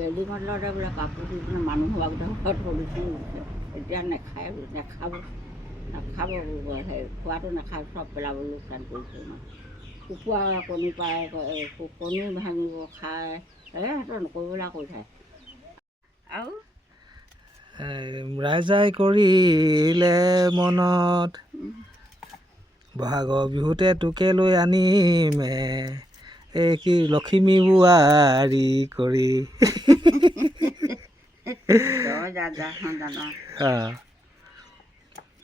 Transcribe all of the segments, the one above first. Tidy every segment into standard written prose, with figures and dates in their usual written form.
বেল্ডিঙৰ লগতে বোলে কাপোৰ দি পিনে মানুহ হোৱা ঘৰত কৰিছোঁ এতিয়া নাখায় নাখাব সেই খোৱাটো নাখায় চব পেলাব লোকচান কৰিছে ইমান কুকুৰা কণী পাৰে কণী ভাঙিব খায় সিহঁতৰ নকৰিবলৈ কৈ থাকে আৰু ৰাইজাই কৰিলে মনত বহাগৰ বিহুতে তোকে লৈ আনিমে এই কি লখিমী বোৱাৰী কৰি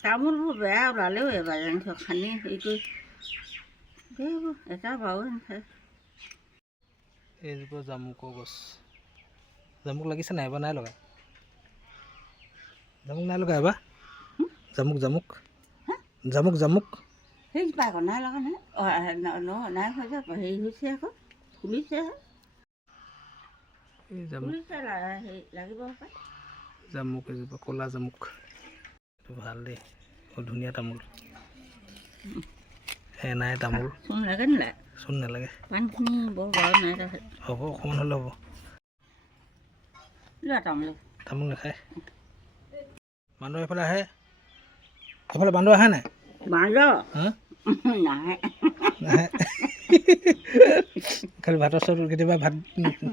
তামোলবোৰ বেয়া ওলালেও এবাৰ খানি হেৰি কৰি এটা বাৰু এইজোপা জামুকৰ গছ জামুক লাগিছে নাই এবাৰ নাই লগা এবাৰ জামুক সেইজোপা আকৌ নাই লগা নহয় নাই হৈ যাব হেৰি হৈছে আকৌ ফুলিছে লাগিব পাৰে জামুক এজোপা ক'লা জামুক এইটো ভাল দেই বৰ ধুনীয়া তামোল নাই তামোল চোন লাগে নালাগে চোন নালাগে পাণখিনি বৰ গৰম নাই হ'ব অকণমান হ'লে হ'ব তামোল নাখায় বান্দৰ এইফালে আহে এইফালে বান্দৰ আহে নাই নাহে খালি ভাতৰ ওচৰত কেতিয়াবা ভাত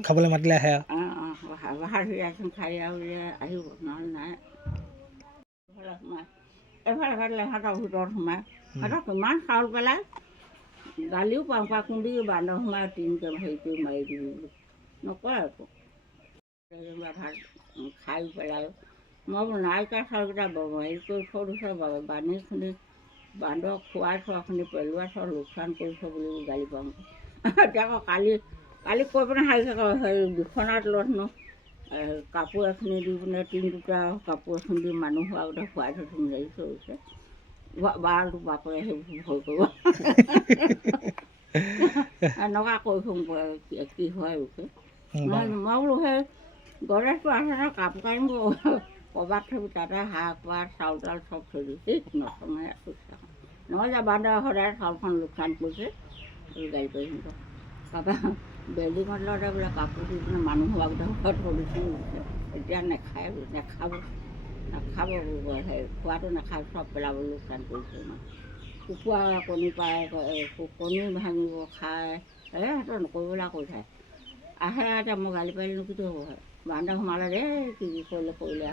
খাবলৈ মাতিলে আহে আৰু খাই আৰু আহিব নহ'লে নাই এইফালে সিহঁতৰ ভিতৰত সোমাই সিহঁতক কিমান চাউল পেলাই গালিও পাওঁ খুন্দি বান্দৰ সোমাই টিনকৈ হেৰি কৰি মাৰি দিবি বুলি নকয় আকৌ ভাত খাই পেলালোঁ মই বোলো নাইকিয়া চাউলকেইটা হেৰি কৰি থৈ দিছোঁ বান্ধি খুন্দি বান্দৰক খুৱাই থোৱাখিনি পেলোৱা থোৱা লোকচান কৰিছ বুলি গালি পাওঁ এতিয়া আকৌ কালি কৈ পিনে হাৰি থাকক হেৰি বিচনাৰ তলতনো কাপোৰ এখিনি দি পিনে টিন দুটা কাপোৰ এখন দি মানুহ হোৱা গোটেই খুৱাই থৈছোঁ হেৰি থৈছে বাৰটো বাপৰে সেইবোৰ ভয় কৰিব এনেকুৱা কৈ থওঁ কি হয় মই বোলো সেই গণেশটো আছে নহয় কাপোৰ কানিবোৰ ক'ৰবাত থবি তাতে হাঁহ পাত চাউল তাউল চব থৈ দিছোঁ নথমাই নহ'লে বান্দৰে সদায় চাউলখন লোকচান কৰিছে গাড়ী কৰি সিহঁতক তাৰপৰা বেল্ডিঙৰ লগতে বোলে কাপোৰ দি পিনে মানুহ হোৱা ঘৰত কৰিছোঁ এতিয়া নাখাব সেই খোৱাটো নাখায় চব পেলাব লোকচান কৰিছে ইমান কুকুৰা কণী পাৰে কণী ভাঙিব খায় সিহঁতৰ নকৰিবলৈ কৈ থাকে আহে এতিয়া মই গালি পাৰিলেনো কিটো হ'ব বান্দৰ সোমালে দেই কি কৰিলে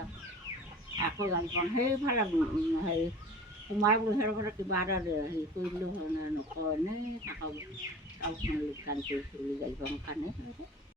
আকৌ গালি পাওঁ সেইফালে হেৰি সোমাই বোলো সিহঁতৰ কিবা এটা হেৰি কৰি দিলেও হয় নকয় নে থাকক চাউলখন লোকচান কৰিছোঁ বুলি গালি পাওঁ কাৰণে